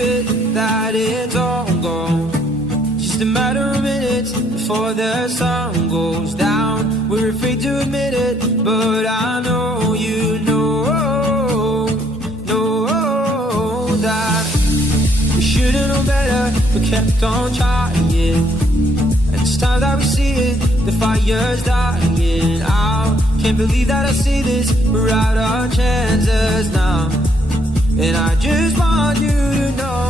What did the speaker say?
believe it, that it's all gone. Just a matter of minutes before the sun goes down. We're afraid to admit it, but I know you know that we should've known better, but kept on trying. And it's time that we see it, the fire's dying out. Can't believe that I see this, we're out our chances now. And I just want you to know